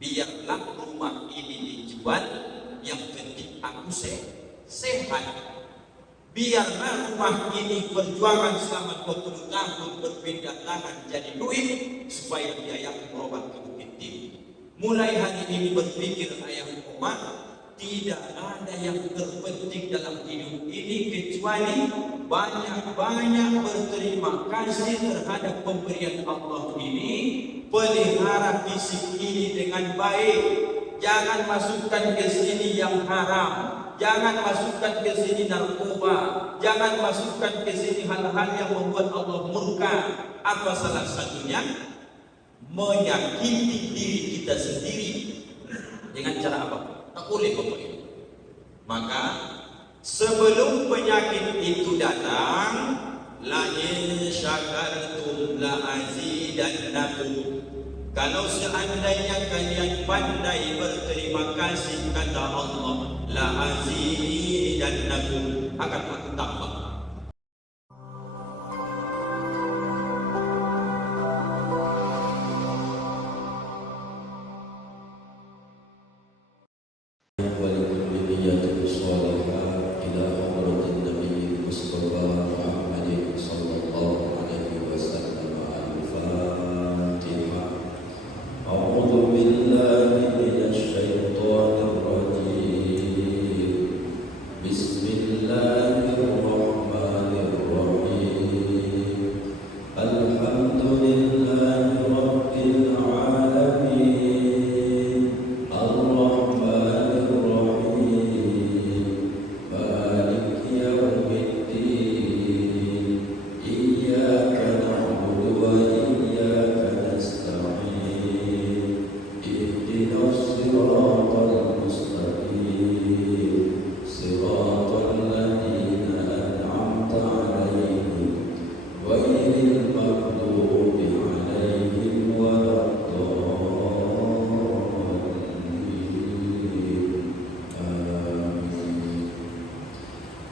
biarlah rumah ini dijual, yang penting aku sehat. Biarlah rumah ini perjuangan selama 20 tahun berpindah tangan jadi duit supaya biaya berobat ke Bukit Tinggi. Mulai hari ini berpikir ayah Omar, tidak ada yang terpenting dalam hidup ini kecuali banyak-banyak berterima kasih terhadap pemberian Allah ini. Pelihara fisik ini dengan baik, jangan masukkan ke sini yang haram, jangan masukkan ke sini narkoba, jangan masukkan ke sini hal-hal yang membuat Allah murka. Apa salah satunya? Menyakiti diri kita sendiri dengan cara apa? Tak boleh Bapak Ibu. Maka sebelum penyakit itu datang, la in syakartum la azidannakum. Kalau seandainya kalian pandai berterima kasih, kata Allah, la azidannakum, akan aku tambah.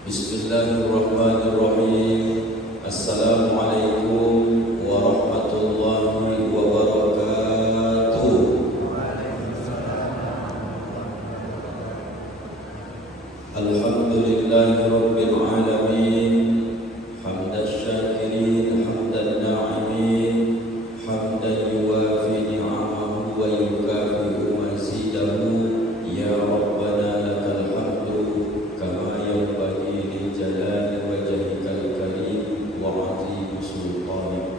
Bismillahirrahmanirrahim. Assalamualaikum warahmatullahi wabarakatuh. Alhamdulillahirabbil alamin. Hamdan syakirin, hamdan na'imin, hamdan yuwafi ni'amahu wa yukafi'u mazidahu. Ya Rabbana lakal hamdu kama yanbaghi li jalali wajhikal karim wa 'azimi sultanik.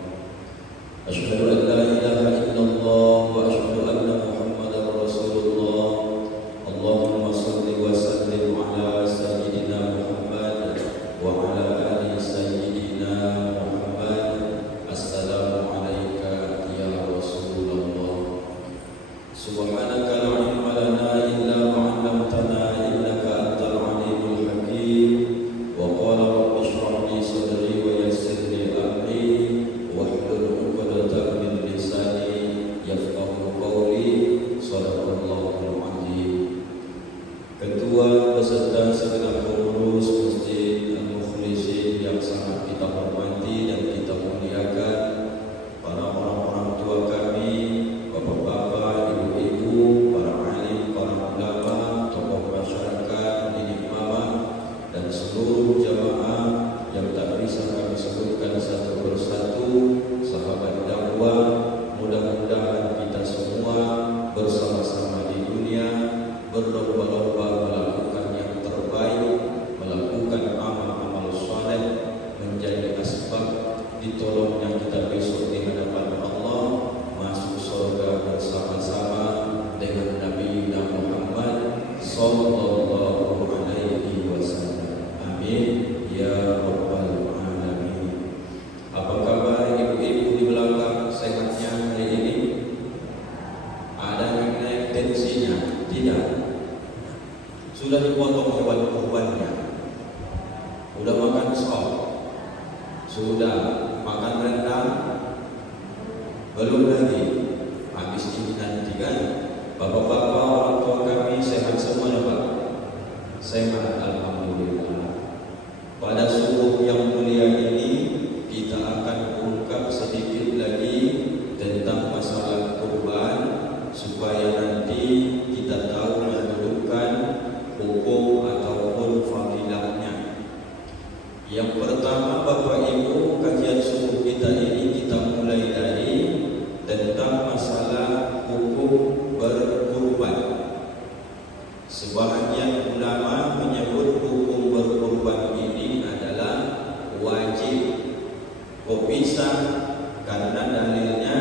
Asyhadu an la ilaha illallah wa asyhadu anna Muhammadar Rasulullah. Allahumma shalli wa sallim ala sayyidina Muhammad wa ala ali sayyidina Muhammad. Assalamu alayka ya Rasulullah. Subhanaka la ilma lana illa ma 'allamtana innaka antal alimul hakim. Wa qala rabbi shrah li sadri wa yassir li amri wahlul 'uqdatam min lisani yafqahu qawli. Shadaqallahul azim. Ketua beserta segenap pengurus Masjid Al-Mukhlisin yang sangat kita hormati dan kita muliakan, para orang-orang tua kami, bapak-bapak, ibu-ibu, para alim, para ulama, tokoh masyarakat, didik mama, dan seluruh jamaah yang tak bisa kami sebutkan satu persatu, sahabat dakwah. Mudah-mudahan kita semua bersama-sama di dunia berlomba-lomba melakukan yang terbaik, melakukan amal-amal saleh, menjadi asbab ditolongnya kita besok di hadapan Allah, masuk surga bersama-sama dengan Nabi Muhammad sallallahu alaihi wasallam. Amin ya rabbal alamin. Apa kabar ibu-ibu di belakang, sehatnya hari ini? Ada yang naik tensinya? Tidak. Sudah dipotong hewan kurbannya? Sudah makan sop? Sudah makan rendang? Belum lagi. Habis ini nanti kan. Bapak-bapak, orang tua kami sehat semuanya Pak? Sehat alhamdulillah. Pada subuh yang mulia ini kita akan ungkap sedikit lagi tentang masalah kurban supaya nanti kita tahu mendudukan hukum ataupun fadilahnya. Yang pertama, Bapak Ibu, kajian subuh kita ini kita mulai dari tentang masalah hukum berkurban. Sebahagian ulama menyebut hukum berkurban ini adalah wajib. Kok bisa? Karena dalilnya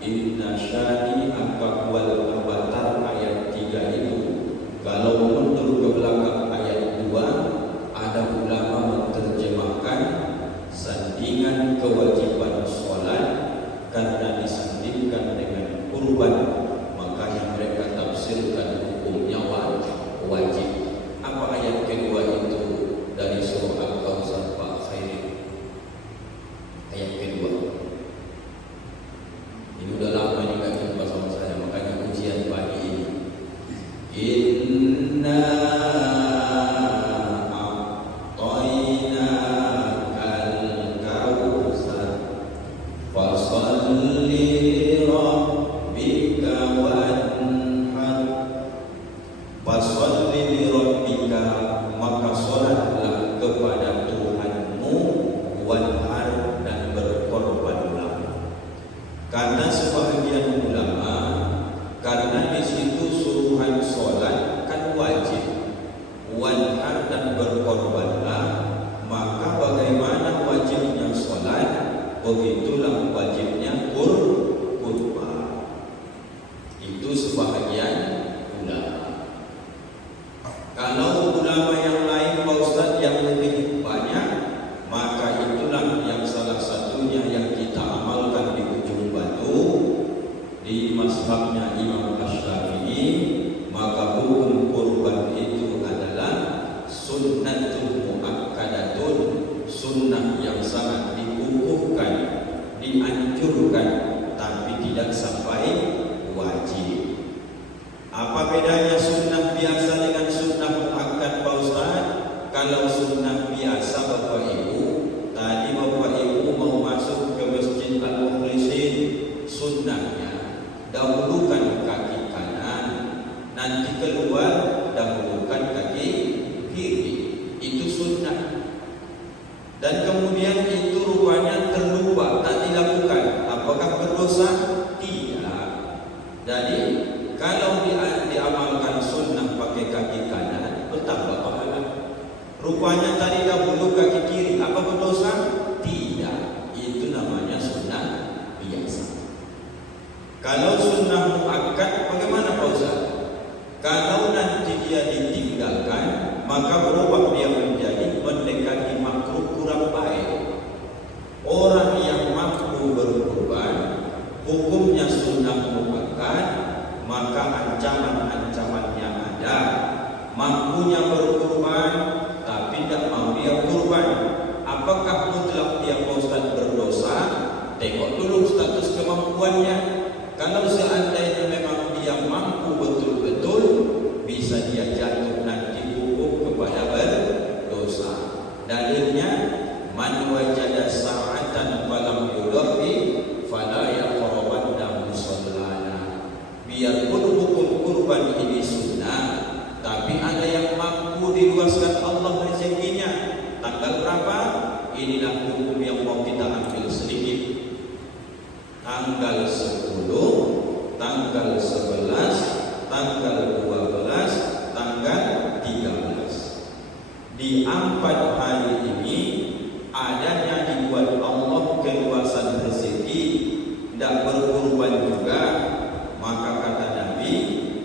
Inna syani akwal abatar ayat 3 itu. Kalau mundur ke belakang ayat 2, ada ulama menerjemahkan sandingan kewajiban sholat karena disandingkan dengan kurban, makanya mereka tafsirkan hukumnya wajib. Apa ayat kedua itu dari surah Al-Kautsar, Pak Khairi? Ayat kedua. Ini udah lama nih gak jumpa sama saya, makanya ujian pagi ini. Inna a'tainakal kautsar fasholli li rabbika wanhar. Fasholli li rabbika, maka sholatlah kepada Tuhanmu, wanhar, dan berkorbanlah. Karena sebahagian ulama, karena di situ suruhan sholat kan wajib, wanhar dan berkorbanlah, maka bagaimana wajibnya sholat, begitulah wajibnya kurban. Itu sebahagian ulama. Kalau ulama yang lain, Pak Ustaz, yang lebih banyak, maka itulah yang salah satunya yang kita amalkan di ujung batu di mazhabnya Imam Asy-Syafi'i. Maka hukum kurban itu adalah sunnatul muakkadatun, sunnah yang sangat dikukuhkan, dianjurkan, tapi tidak sampai wajib. Apa bedanya sunnah biasa dengan sunnah muakkad, Pak Ustaz? Kalau sunnah biasa, Bapak Ibu, tadi Bapak Ibu mau masuk ke Masjid Al-Mukhlisin, sunnahnya dahulukan kaki kanan, nanti keluar dahulukan kaki kiri. Itu sunnah. Dan kemudian itu rupanya terlupa, tak dilakukan. Apakah berdosa? Tidak. Jadi kalau diamalkan sunnah pakai kaki kanan, bertambah pahala. Rupanya tadi dahulu kaki kiri, apa berdosa? Tidak. Itu namanya sunnah biasa. Kalau sunnah muakkad, bagaimana Pak Ustaz? Kalau nanti dia ditinggalkan, maka berubah dia menjadi mendekati makruh kurang baik. Orang yang mampu berkurban, hukumnya sunnah muakkad, maka ancaman-ancamannya ada. Mampunya berkurban, tapi tidak mau dia kurban, apakah mutlak dia Pak Ustaz berdosa? Tengok dulu status kemampuannya. Kalau seandainya memang dia mampu betul-betul, bisa dia jatuh nanti hukum kepada berdosa. Dalilnya, man wajada sa'atan falam yudhi fala yaqrabanna musallana. Biarpun hukum kurban ini sunnah, tapi ada yang mampu diluaskan Allah rezekinya. Tanggal berapa? Inilah hukum yang mau kita ambil sedikit. Tanggal 10, tanggal 11, tanggal 12, tanggal 13. Di 4 hari ini adanya dibuat Allah keluasan rezeki, tidak berkurban juga. Maka kata Nabi,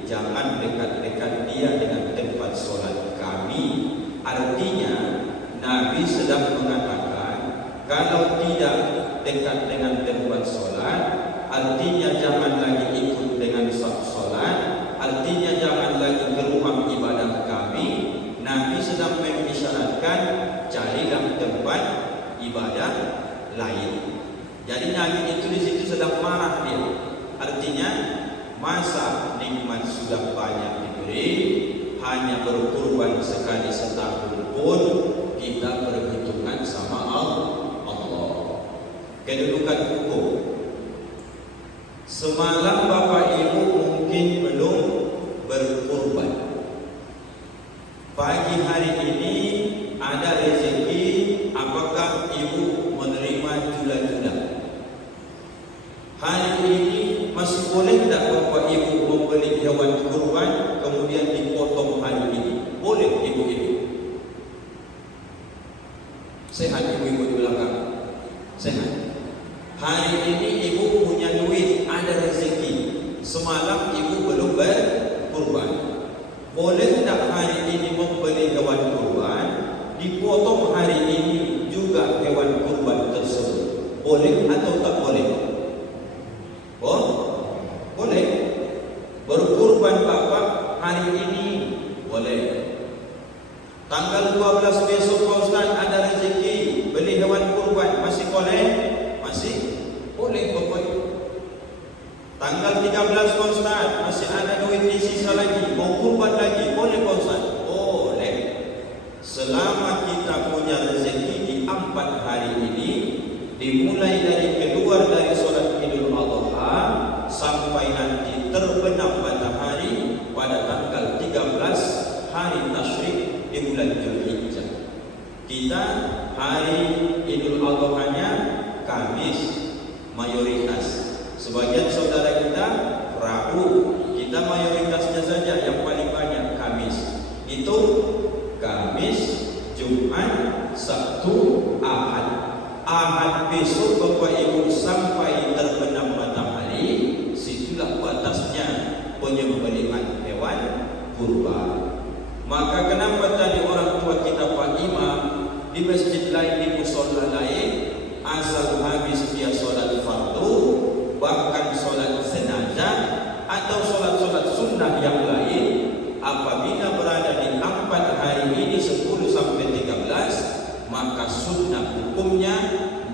jangan dekat-dekat dia dengan tempat sholat kami. Artinya Nabi sedang mengatakan, kalau tidak dekat dengan tempat sholat, artinya jangan lagi ikut dengan sholat, artinya jangan lagi ke rumah ibadah kami. Nabi sedang mengisyaratkan, carilah tempat ibadah lain. Jadi Nabi itu di situ sedang marah dia. Artinya masa nikmat sudah banyak diberi, hanya berkurban sekali setahun pun kita berhitungan sama Allah. Kedudukan hukum. Semalam Bapak Ibu mungkin belum ibu belum berkurban. Boleh tak hari ini membeli hewan kurban, dipotong hari ini juga hewan kurban tersebut? Boleh atau tak boleh? Oh, boleh. Berkurban bapak hari ini boleh. Tanggal 12 besok Pak Ustaz ada rezeki beli hewan kurban, masih boleh? Masih boleh Bapak Ibu. Tanggal 13 Pak Ustaz masih ada duit di sisa lagi, mau kurban lagi, boleh Pak Ustaz? Boleh. Selama kita punya rezeki di 4 hari ini, dimulai dari keluar dari solat Idul Adha sampai nanti terbenam matahari pada tanggal 13 hari tasyrik di bulan Dzulhijjah. Kita hari Idul Adha-nya Kamis mayoritas. Sebagian saudara kita Rabu, kita mayoritasnya saja yang paling banyak Kamis. Itu Kamis, Jumat, Sabtu, Ahad. Ahad besok Bapak Ibu sampai terbenam matahari, situlah batasnya penyembelihan hewan kurban. Maka kenapa tadi orang tua kita Pak Imam di masjid lain, di mushola lain, asal habis dia sholat fardu, bahkan sholat jenazah atau sholat-sholat sunnah yang lain, apabila berada di 4 hari ini 10 sampai 13, maka sunnah hukumnya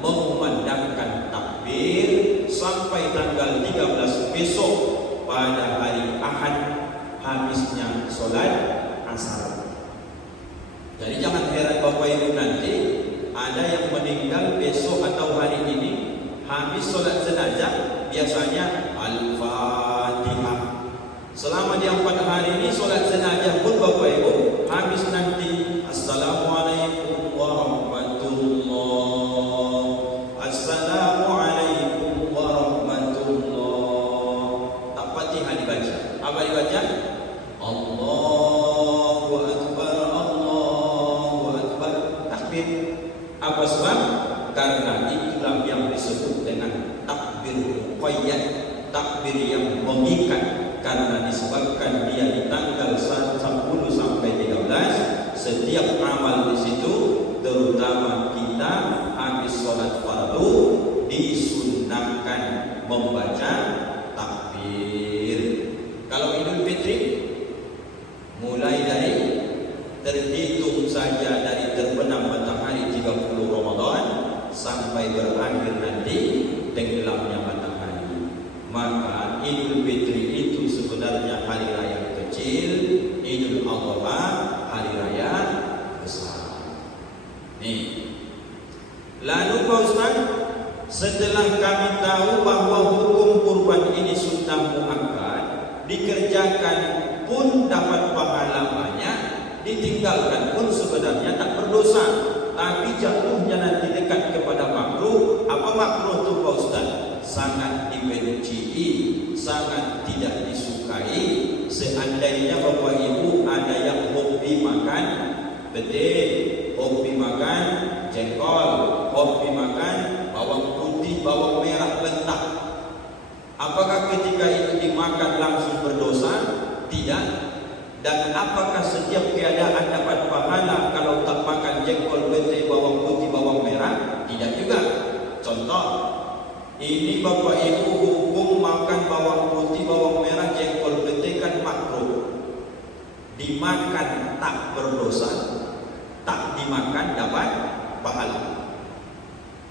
mengumandangkan takbir sampai tanggal 13 besok pada hari Ahad habisnya sholat asar. Jadi jangan heran Bapak Ibu nanti ada yang meninggal besok atau hari ini habis sholat jenazah, biasanya Al-Fatihah. Selama di 4 hari ini sholat jenazah pun Bapak Ibu habis nanti Assalamualaikum warahmatullah, Assalamualaikum warahmatullah. Tak Fatihah dibaca. Apa dibaca? Allahu Akbar, Allahu Akbar. Takbir. Apa sebab? Karena itulah yang disebut dengan takbir muqayyad, takbir yang mengikat, karena disebabkan dia di tanggal 10 sampai 13 setiap amal di situ, terutama kita habis sholat fardu disunnahkan membaca takbir. Kalau Idul Fitri mulai dari terhitung saja dari terbenam matahari 30 Ramadan sampai berakhir nanti tenggelamnya matahari. Maka Idul Fitri itu sebenarnya hari raya kecil, Idul Adha hari raya besar. Nih. Lalu Pak Ustaz, setelah kami tahu bahwa hukum kurban ini sunnah muakkad, dikerjakan pun dapat pahala banyak, ditinggalkan pun sebenarnya tak berdosa, tapi jatuhnya nanti dekat kepada makruh. Apa makruh itu Pak Ustaz? Sangat dibenci, sangat tidak disukai. Seandainya Bapak Ibu ada yang hobi makan bedil, hobi makan jengkol, hobi makan bawang putih, bawang merah mentah, apakah ketika itu dimakan langsung berdosa? Tidak. Dan apakah setiap keadaan dapat pahala kalau tak makan jengkol, bedil, bawang putih, bawang merah? Tidak juga. Contoh, ini Bapak Ibu hukum makan bawang putih, bawang merah, jengkol, bedil kan makruh. Dimakan tak berdosa, tak dimakan dapat pahala.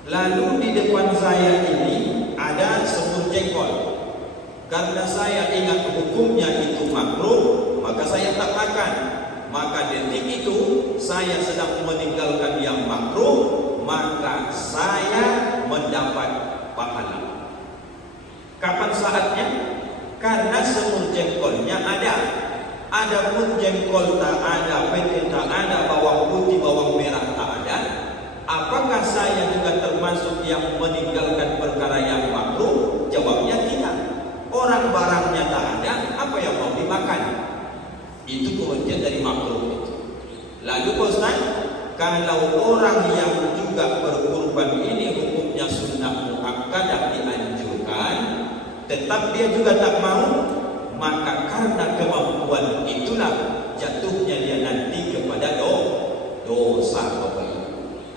Lalu di depan saya ini ada semur jengkol. Karena saya ingat hukumnya itu makruh, maka saya tak makan. Maka detik itu saya sedang meninggalkan yang makruh, maka saya mendapat pahala. Kapan saatnya? Karena semur jengkolnya ada. Adapun jengkol tak ada, bedil tak ada, bawang putih, bawang merah tak ada, apakah saya juga termasuk yang meninggalkan perkara yang makruh? Jawabnya tidak. Orang barangnya tak ada, apa yang mau dimakan? Itu pengertian dari makruh itu. Lalu Pak Ustaz, kalau orang yang juga berkurban ini hukumnya sunnah muakkadah dianjurkan, tetap dia juga tak mau, maka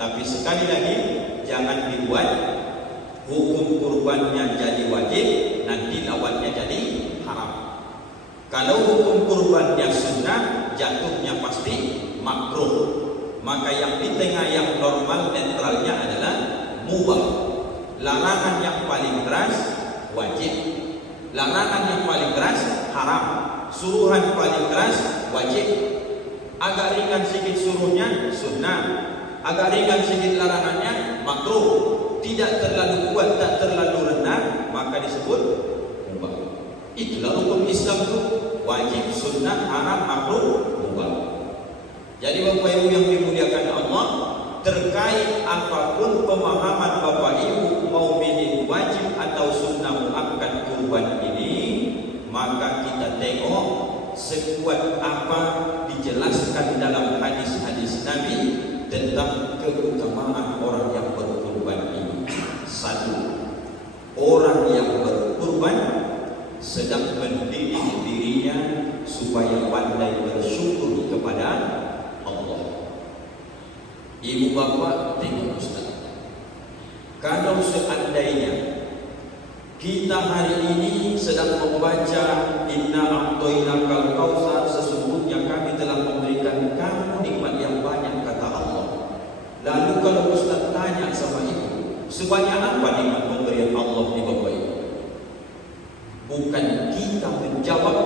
Tapi sekali lagi, jangan dibuat hukum kurbannya jadi wajib, nanti lawannya jadi haram. Kalau hukum kurbannya sunnah, jatuhnya pasti makruh. Maka yang di tengah yang normal netralnya adalah mubah. Larangan yang paling keras wajib, larangan yang paling keras haram, suruhan paling keras wajib. Agak ringan sedikit suruhnya sunnah, agak ringan sedikit larangannya makruh. Tidak terlalu kuat, tak terlalu rendah, maka disebut mubah. Itulah hukum Islam itu, wajib, sunnah, haram, makruh, mubah. Jadi Bapak Ibu yang dimuliakan Allah, terkait apapun pemahaman Bapak Ibu mau milih wajib atau sunnah muakkad kurban ini, maka kita tengok sekuat apa dijelaskan dalam hadis-hadis Nabi tentang keutamaan orang yang berkurban ini. Satu, orang yang berkurban sedang mendidik dirinya supaya pandai bersyukur kepada Allah. Ibu bapa, tengok Ustaz, kalau seandainya kita hari ini sedang membaca Inna a'tainakal kautsar, sesungguhnya kami telah memberikan kamu nikmat yang banyak, kata Allah. Lalu kalau Ustaz tanya sama ibu, sebanyak apa nikmat pemberian Allah di Bapak Ibu? Bukan kita menjawab,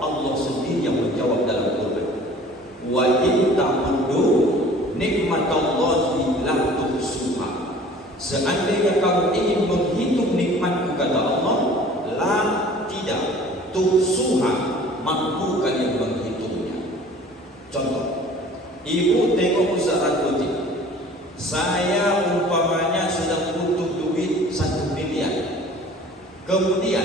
Allah sendiri yang menjawab dalam Quran. Wa in ta'uddu nikmatallahi la tuhsuha. Seandainya kamu ingin menghitung nikmatku, kata Allah, la, tidak, tuhsuha, mampu kalian menghitungnya. Contoh, ibu tengok usaha putih. Saya umpamanya sedang butuh duit 1 miliar. Kemudian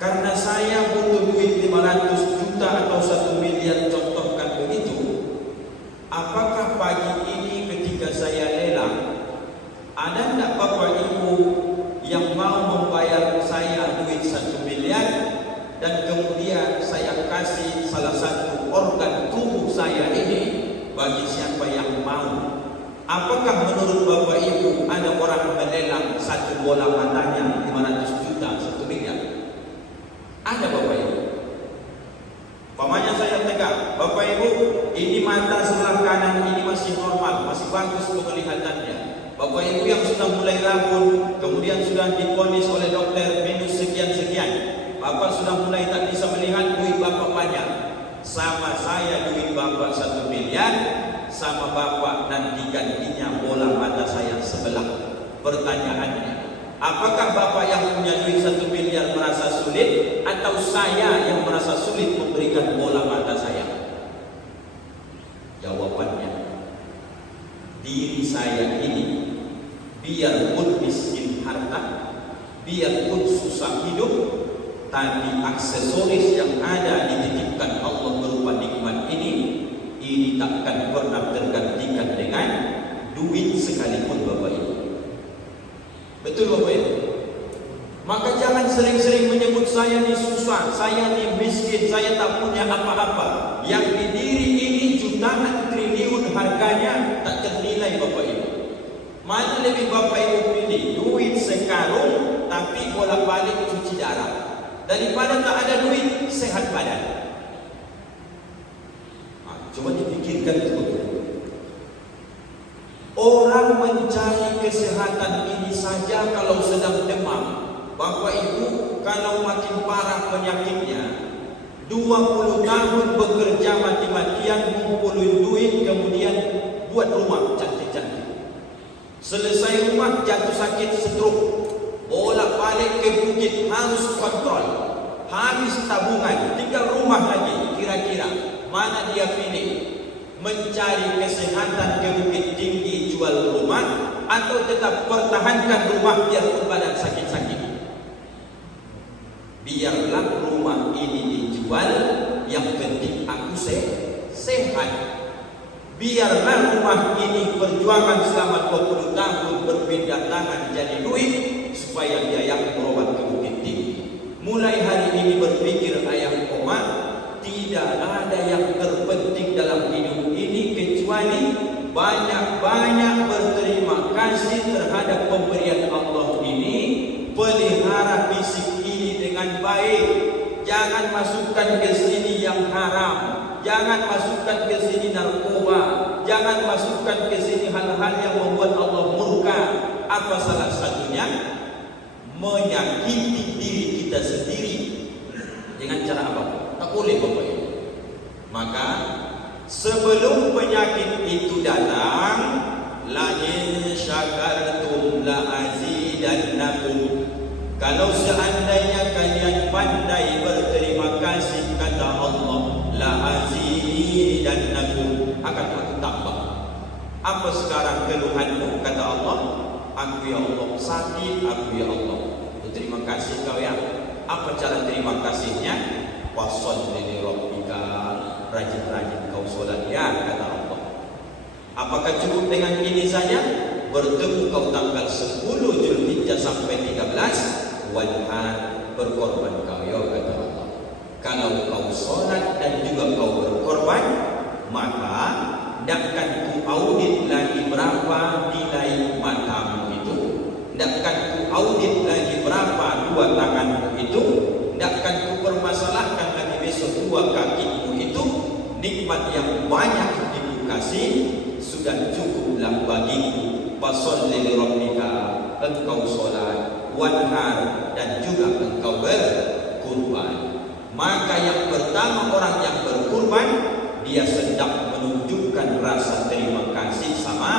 karena saya butuh duit 500 juta atau 1 miliar, contohkan begitu, apakah pagi ini ketika saya lelang, ada tidak Bapak Ibu yang mau membayar saya duit 1 miliar dan kemudian saya kasih salah satu organ tubuh saya ini bagi siapa yang mau? Apakah menurut Bapak Ibu ada orang melelang satu bola matanya 500 juta, 1 miliar? Ada Bapak Ibu? Pamannya saya tegak, Bapak Ibu, ini mata sebelah kanan ini masih normal, masih bagus penglihatannya. Bapak Ibu yang sudah mulai rabun, kemudian sudah divonis oleh dokter minus sekian-sekian, Bapak sudah mulai tak bisa melihat, duit Bapak banyak. Sama saya duit Bapak 1 miliar, sama Bapak nanti gantinya bola mata saya sebelah. Pertanyaannya, apakah Bapak yang punya duit 1 miliar merasa sulit, atau saya yang merasa sulit memberikan bola mata saya? Jawabannya, diri saya ini biarpun miskin harta, biarpun susah hidup, tapi aksesoris yang ada dititipkan Allah berupa nikmat ini takkan pernah tergantikan dengan duit sekalipun Bapak Ibu. Betul Bapak Ibu? Maka jangan sering-sering menyebut saya ni susah, saya ni miskin, saya tak punya apa-apa. Yang di diri ini jutaan triliun harganya tak ternilai Bapak Ibu. Mana lebih Bapak Ibu pilih duit sekarung tapi bolak-balik cuci darah, daripada tak ada duit sehat badan? Coba dipikirkan betul. Orang mencari kesehatan ini saja kalau sedang demam. Bapak Ibu, kalau makin parah penyakitnya, 20 tahun bekerja mati-matian ngumpulin duit, kemudian buat rumah cantik-cantik. Selesai rumah jatuh sakit stroke, bolak-balik ke bukit harus kontrol, habis tabungan, tinggal rumah lagi. Kira-kira mana dia pilih? Mencari kesehatan ke bukit tinggi jual rumah, atau tetap pertahankan rumah biarpun badan sakit-sakit? Biarlah rumah ini dijual, yang penting aku sehat. Biarlah rumah ini perjuangan selama 20 tahun berpindah tangan jadi duit supaya biaya berobat ke bukit tinggi. Mulai hari ini berpikir ayah koma, tidak ada yang terpenting dalam hidup ini kecuali banyak-banyak berterima kasih terhadap pemberian Allah ini. Pelihara fisik ini dengan baik. Jangan masukkan ke sini yang haram. Jangan masukkan ke sini narkoba. Jangan masukkan ke sini hal-hal yang membuat Allah murka. Apa salah satunya? Menyakiti diri kita sendiri. Dengan cara apa? Tak boleh Bapak Ibu. Maka sebelum penyakit itu datang, la in syakartum la azidannakum. Kalau seandainya kalian pandai berterima kasih, kata Allah, la azidannakum, akan aku tambah. Apa sekarang keluhanmu? Kata Allah, aku ya Allah sakit, aku ya Allah. Terima kasih kau ya. Apa cara terima kasihnya? Washolli li rabbika, rajin-rajin kau solat ya, kata Allah. Apakah cukup dengan ini saja? Bertemu kau tanggal 10 Zulhijjah sampai 13, wanhar, berkorban kau ya, kata Allah. Kalau kau solat dan juga kau berkorban, maka takkan ku audit lagi berapa nilai matamu itu, takkan ku audit lagi berapa dua tanganmu itu, takkan ku permasalahkan lagi besok dua kakimu itu. Nikmat yang banyak dikasih sudah cukuplah bagiku. Fasholli li rabbika, engkau solat, wanhar, dan juga engkau berkurban. Maka yang pertama orang yang berkurban, dia sedang menunjukkan rasa terima kasih sama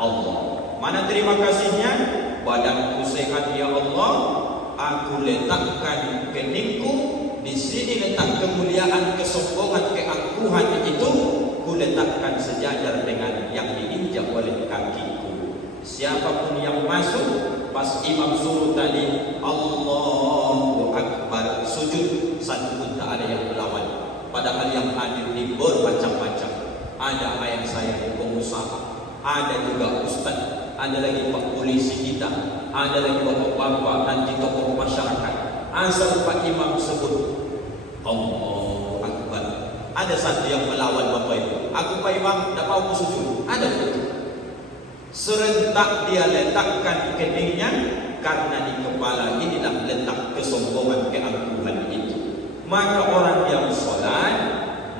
Allah. Mana terima kasihnya? Badanku sehat ya Allah, aku letakkan keningku di sini, letak kemuliaan, kesombongan, keangkuhan itu ku letakkan sejajar dengan yang diinjak oleh kakiku. Siapapun yang masuk pas imam suruh tadi Allahu Akbar sujud, satu pun tak ada yang melawan. Padahal yang hadir di bermacam-macam. Ada ayah saya pengusaha, ada juga ustaz, ada lagi pak polisi kita, ada lagi bapak-bapak, nanti tokoh masyarakat. Asal pak imam sebut Allahu Akbar, ada satu yang melawan Bapak Ibu. Aku pak imam tak mau sujud. Ada begitu. Serentak dia letakkan keningnya, karena di kepala inilah letak kesombongan, keangkuhan itu. Maka orang yang sholat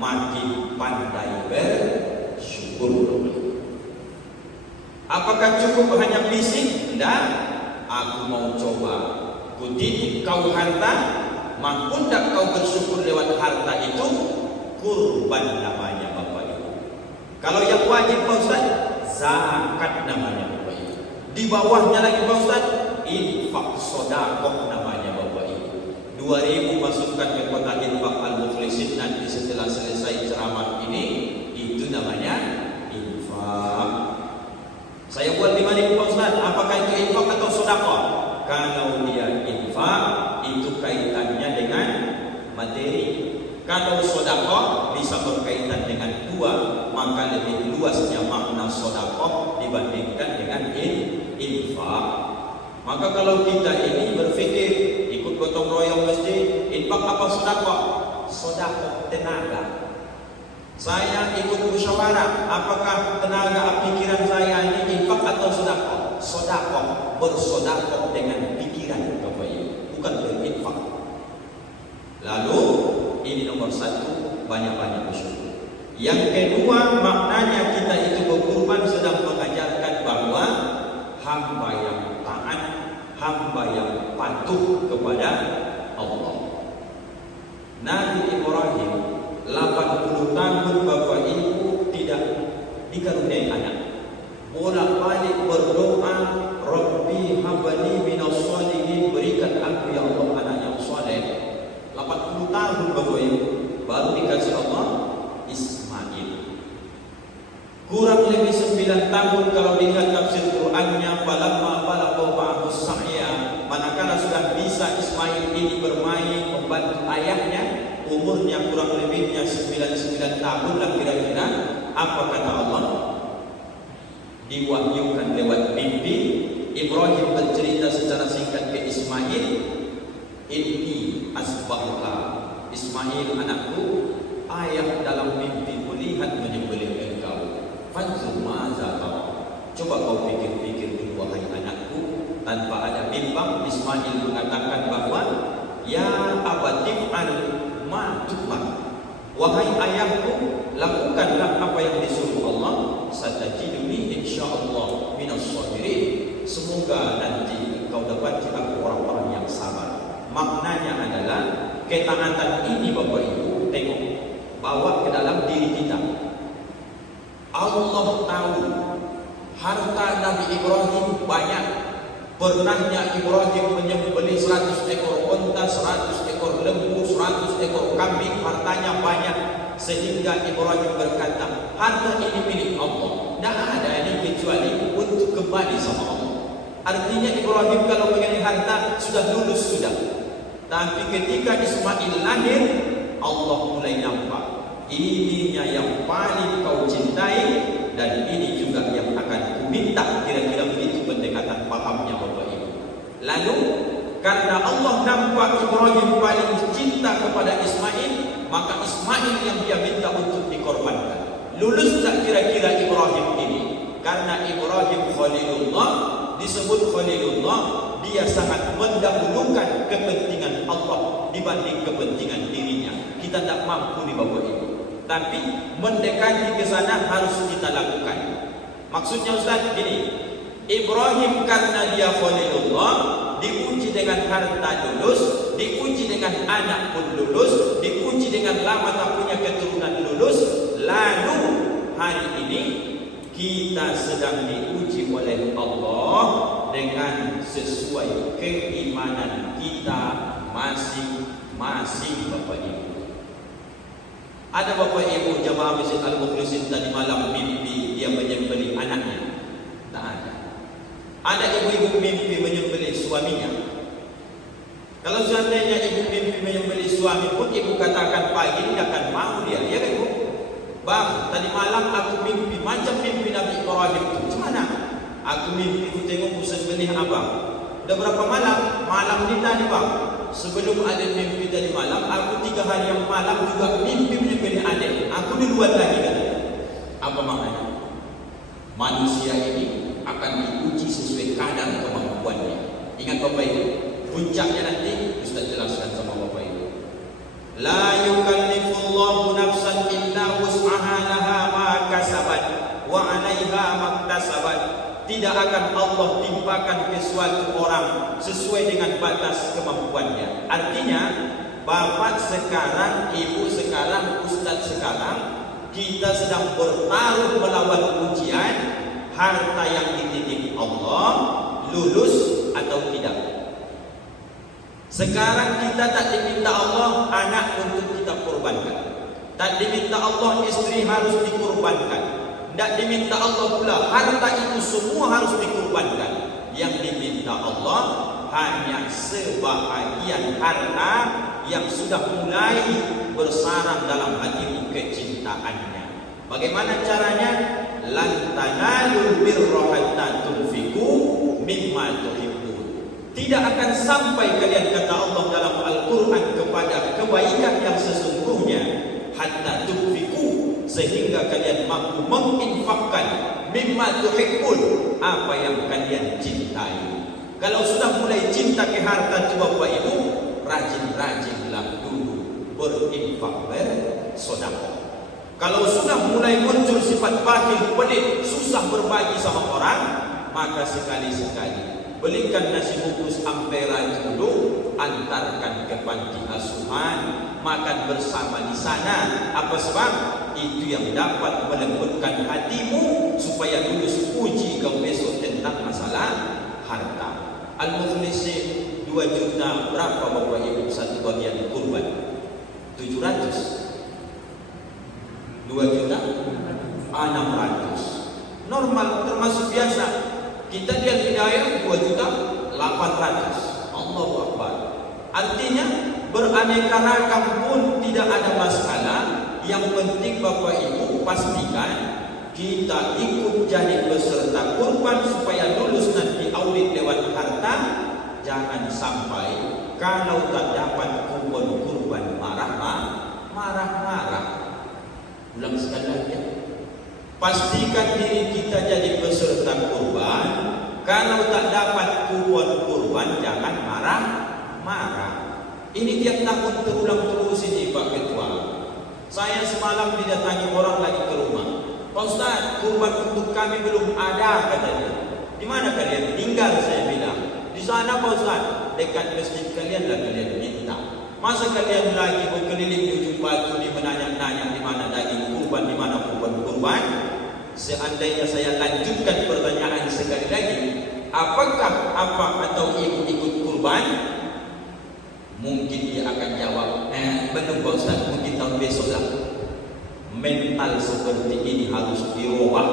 makin pandai bersyukur. Apakah cukup hanya fisik? Tidak. Aku mau coba. Kutitip kau harta, maupun tak kau bersyukur lewat harta itu, kurban namanya Bapak Ibu. Kalau yang wajib Pak Ustaz, zakat namanya Bapak Ibu. Di bawahnya lagi Pak Ustaz, infak sedekah namanya Bapak Ibu. 2000 masukkan ke kotak infak al-mukhlisin, nanti setelah selesai ceramah ini, itu namanya infak. Saya buat di mana Pak Ustaz? Apakah itu infak atau sedekah? Kalau dia infak, itu kaitannya dengan materi. Kalau sedekah bisa berkaitan dengan dua, maka lebih luasnya makna sedekah dibandingkan dengan infak. Maka kalau kita ini berfikir ikut gotong royong masjid, infak apa sedekah? Sedekah tenaga. Saya ikut musyawarah, apakah tenaga pikiran saya ini infak atau sedekah? Sedekah, bersedekah dengan pikiran Bapak Ibu, bukan berinfak. Lalu ini nomor satu, banyak-banyak bersyukur. Yang kedua, maknanya kita itu berkurban sedang mengajarkan bahwa hamba yang taat, hamba yang patuh kepada Allah. Nabi Ibrahim 80 tahun Bapak Ibu tidak dikaruniai anak. Bolak-balik berdoa, Rabbi habli minas sholihin, berikan aku ya Allah anak yang soleh. 80 tahun Bapak Ibu baru dikasih Allah Ismail. Kurang lebih 9 tahun kalau dilihat tafsir Qur'annya, falamma balagha ba'dus sa'ya, manakala sudah bisa Ismail ini bermain membantu ayahnya, umurnya kurang lebihnya 99 tahun lah kira-kira. Apa kata Allah? Diwahyukan lewat mimpi, Ibrahim bercerita secara singkat ke Ismail, inni asbahka, Ismail anakku, ayah dalam mimpi melihat menyembelih engkau. Fanzur maza tara. Coba kau pikir-pikir dulu wahai anakku. Tanpa ada bimbang, Ismail mengatakan bahwa ya abatif an ma tu'mar. Wahai ayahku, lakukanlah apa yang disuruh Allah. Satajiduni insyaallah minas sabirin. Semoga nanti engkau dapati aku orang-orang yang sabar. Maknanya adalah ketaatan ini Bapak Ibu, tengok, bawa ke dalam diri kita. Allah tahu harta Nabi Ibrahim banyak. Pernahnya Ibrahim menyembelih 100 ekor unta, 100 ekor lembu, 100 ekor kambing, hartanya banyak. Sehingga Ibrahim berkata, harta ini milik Allah. Tidak ada ini kecuali untuk kembali sama Allah. Artinya Ibrahim kalau mengenai harta sudah lulus sudah. Tapi ketika Ismail lahir, Allah mulai nampak. Ininya yang paling kau cintai. Dan ini juga yang akan kuminta. Kira-kira begitu pendekatan pahamnya Bapak Ibu. Lalu karena Allah nampak Ibrahim paling cinta kepada Ismail, maka Ismail yang dia minta untuk dikorbankan. Lulus tak kira-kira Ibrahim ini? Karena Ibrahim Khalilullah, disebut Khalilullah, dia sangat mendahulukan kepentingan Allah dibanding kepentingan dirinya. Kita tidak mampu nih Bapak Ibu. Tapi mendekati ke sana harus kita lakukan. Maksudnya Ustaz gini, Ibrahim karena dia Khalilullah, diuji dengan harta lulus, diuji dengan anak pun lulus, diuji dengan lama tak punya keturunan lulus. Lalu hari ini kita sedang diuji oleh Allah dengan sesuai keimanan kita masing-masing Bapak Ibu. Ada Bapak Ibu jamaah Masjid Al-Mukhlisin tadi malam mimpi dia menyembelih anaknya? Tak ada. Ada ibu-ibu mimpi menyembelih suaminya? Kalau seandainya ibu mimpi menyembelih suami pun ibu katakan pagi ini akan mau dia, ya kan Ibu? Bang, tadi malam aku mimpi macam mimpi Nabi Ibrahim itu. Macam mana? Aku mimpi ku tengok ku sembelih abang. Udah berapa malam? Malam ni tadi bang. Sebelum ada mimpi tadi malam, aku 3 hari yang malam juga mimpi menyembelih adik. Aku di luar lagi kan? Apa maknanya? Manusia ini akan diuji sesuai kadar kemampuannya. Ingat Bapak Ibu, puncaknya nanti Ustaz jelaskan sama Bapak Ibu. La yukallifullahu nafsan illa wus'aha laha ma kasabat wa 'alaiha maktasabat. Tidak akan Allah timpakan ke suatu orang sesuai dengan batas kemampuannya. Artinya, bapak sekarang, ibu sekarang, ustaz sekarang, kita sedang bertaruh melawan ujian harta yang dititip Allah, lulus atau tidak. Sekarang kita tak diminta Allah anak untuk kita korbankan. Tak diminta Allah istri harus dikorbankan. Tidak diminta Allah pula harta itu semua harus dikorbankan. Yang diminta Allah hanya sebahagian harta yang sudah mulai bersarang dalam hatimu kecintaannya. Bagaimana caranya? Lan tanalul birra hatta tunfiqu mimma tuhibbun. Tidak akan sampai kalian kata Allah dalam Al-Quran kepada kebaikan yang sesungguhnya hatta tunfiqu, sehingga kalian mampu menginfakkan mimma tuhibbun, apa yang kalian cintai. Kalau sudah mulai cinta ke harta itu Bapak Ibu, rajin-rajinlah dulu berinfak bersedekah. Kalau sudah mulai muncul sifat bakhil, pelit, susah berbagi sama orang, maka sekali-sekali belikan nasi bungkus ampera dulu, antarkan ke panti asuhan, makan bersama di sana. Apa sebab? Itu yang dapat melembutkan hatimu supaya lulus uji kau besok tentang masalah harta. Al-Mukhlisin 2 juta berapa Bapak Ibu satu bagian kurban? 700. 2 juta 600. Normal termasuk biasa. Kita lihat hidayah 2 juta 800. Allahu Akbar. Artinya beraneka ragam pun tidak ada masalah. Yang penting Bapak Ibu pastikan kita ikut jadi peserta kurban supaya lulus nanti audit lewat harta. Jangan sampai kalau tak dapat kurban marah-marah. Ulang sekali lagi. pastikan diri kita jadi peserta kurban. Kalau tak dapat kupon kurban, jangan marah-marah. Ini tiap tahun terulang terus ini Pak Ketua. Saya semalam didatangi orang lagi ke rumah. Pak Ustaz, kurban untuk kami belum ada katanya. Di mana kalian tinggal? Saya bilang di sana Pak Ustaz, dekat masjid kalian lah kalian minta. Masa kalian lagi berkeliling di ujung batu di menanya-nanya di mana daging kurban, di mana kurban? Seandainya saya lanjutkan pertanyaan sekali lagi, apakah apa atau ikut kurban? Mungkin dia akan jawab, benar Pak Ustaz, mungkin tahun besok lah. Mental seperti ini harus dirubah.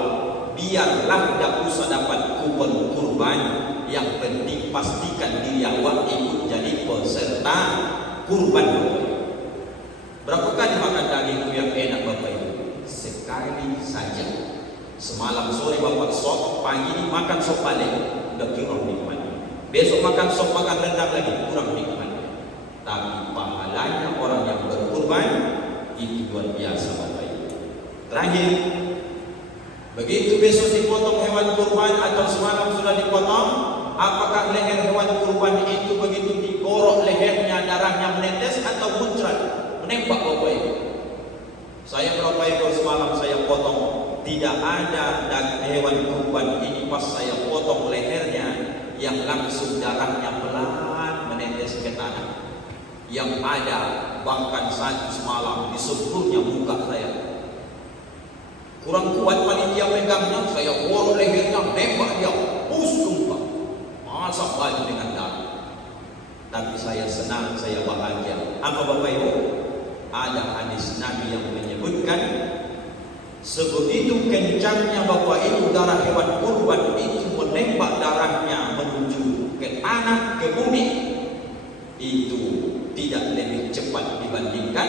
Biarlah tak usah dapat kupon kurban, yang penting pastikan diri awak ikut jadi peserta kurban. Berapa kali makan daging yang enak Bapak Ibu? Sekali saja. Semalam sore Bapak sop, pagi ini makan sop balik, udah kurang nikmat. Besok makan sop, makan rendang lagi, kurang nikmat. Tapi pahalanya orang yang berkurban itu luar biasa Bapak Ibu. Terakhir, begitu besok dipotong hewan kurban atau semalam sudah dipotong, apakah leher hewan kurban itu begitu digorok lehernya darahnya menetes atau muncrat menembak Bapak Ibu? Saya Bapak Ibu semalam saya potong, tidak ada hewan kurban ini pas saya potong lehernya yang langsung darahnya pelan menetes ke tanah. Yang ada bahkan satu semalam di seluruhnya muka saya. Kurang kuat panitia megangnya, saya gorok lehernya, nembak dia, pusing Pak. Masa baju dengan darah. Tapi saya senang, saya bahagia. Apa Bapak Ibu? Ada hadis Nabi yang menyebutkan, sebegitu kencangnya Bapak Ibu darah hewan kurban itu menembak darahnya menuju ke tanah, ke bumi, itu tidak lebih cepat dibandingkan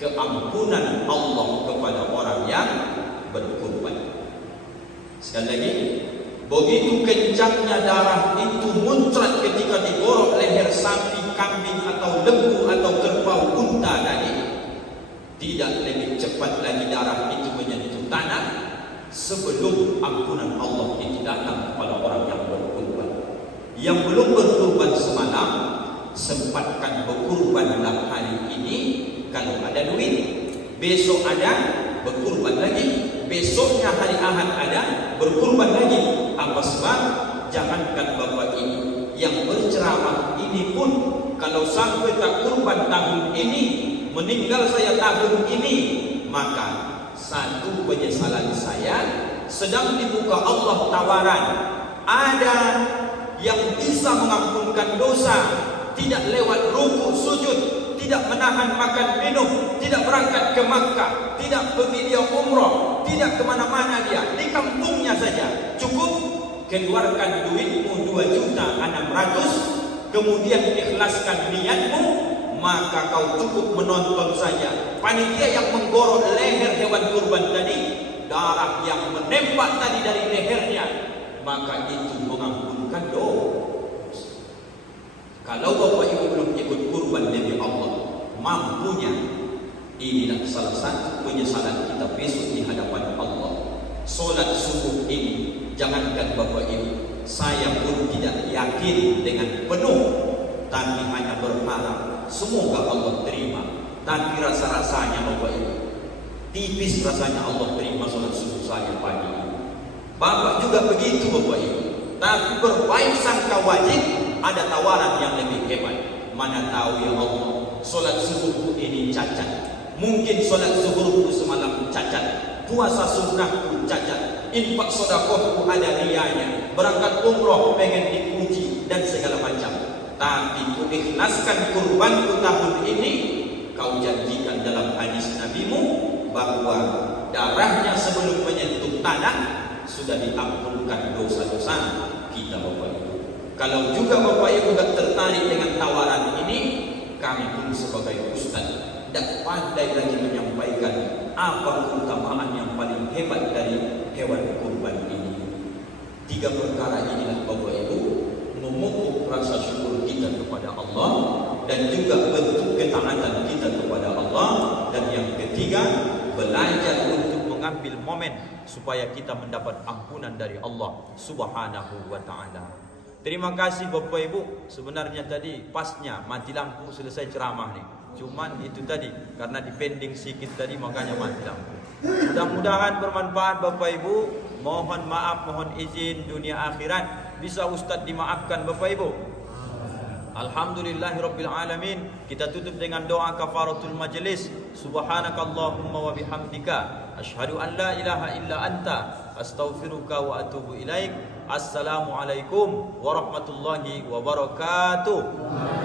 keampunan Allah kepada orang yang berkurban. Sekali lagi, begitu kencangnya darah itu muncrat ketika digorok leher sapi, kambing atau lembu atau kerbau, unta tadi, tidak lebih cepat lagi darah itu menyentuh tanah sebelum ampunan Allah itu datang kepada orang yang berkurban. Yang belum berkurban semalam, sempatkan berkurbanlah hari ini kalau ada duit. Besok ada, berkurban lagi. Besoknya hari Ahad ada, berkurban lagi. Apa sebab? Jangankan Bapak Ibu yang berceramah ini pun, kalau sampai tak kurban tahun ini, meninggal saya tahun ini, maka satu penyesalan saya, sedang dibuka Allah tawaran. Ada yang bisa mengampunkan dosa, tidak lewat rukuk sujud, tidak menahan makan minum, tidak berangkat ke Makkah, tidak pergi dia umrah, tidak kemana-mana dia, di kampungnya saja. Cukup keluarkan duitmu 2.600.000, kemudian ikhlaskan niatmu, maka kau cukup menonton saja. Panitia yang menggorok leher hewan kurban tadi, darah yang menembak tadi dari lehernya, maka itu mengampunkan dosa. Kalau Bapak Ibu belum ikut kurban demi Allah, mampunya, inilah salah satu penyesalan kita besok di hadapan Allah. Solat subuh ini, jangankan Bapak Ibu, saya pun tidak yakin dengan penuh, tapi hanya berharap semoga Allah terima. Tapi rasa-rasanya Bapak Ibu, tipis rasanya Allah terima solat subuh saya pagi ini. Bapak juga begitu Bapak Ibu. Tapi berbaik sangka wajib, ada tawaran yang lebih hebat. Mana tahu ya Allah, solat subuhku ini cacat. Mungkin solat zuhurku semalam cacat, puasa sunnahku cacat, infak sedekahku ada rianya, berangkat umroh pengen dipuji dan segala macam. Tapi ku ikhlaskan kurbanku tahun ini. Kau janjikan dalam hadis Nabimu bahwa darahnya sebelum menyentuh tanah sudah diampunkan dosa-dosa kita Bapak Ibu. Kalau juga Bapak Ibu tidak tertarik dengan tawaran ini, kami pun sebagai ustaz tidak pandai lagi menyampaikan apa keutamaan yang paling hebat dari hewan kurban ini. 3 perkara inilah Bapak Ibu memupuk rasa syukur kita kepada Allah, dan juga bentuk ketaatan kita kepada Allah. Dan yang ketiga, belajar untuk mengambil momen supaya kita mendapat ampunan dari Allah Subhanahu wa taala. Terima kasih Bapak Ibu. Sebenarnya tadi pasnya mati lampu selesai ceramah nih. Cuman itu tadi karena dipending sikit tadi makanya mati lampu. Mudah-mudahan bermanfaat Bapak Ibu. Mohon maaf, mohon izin dunia akhirat bisa Ustaz dimaafkan Bapak Ibu. Alhamdulillahirabbil alamin. Kita tutup dengan doa kafaratul majlis. Subhanakallahumma wa bihamdika asyhadu an la ilaha illa anta astaghfiruka wa atubu ilaik. Assalamualaikum warahmatullahi wabarakatuh.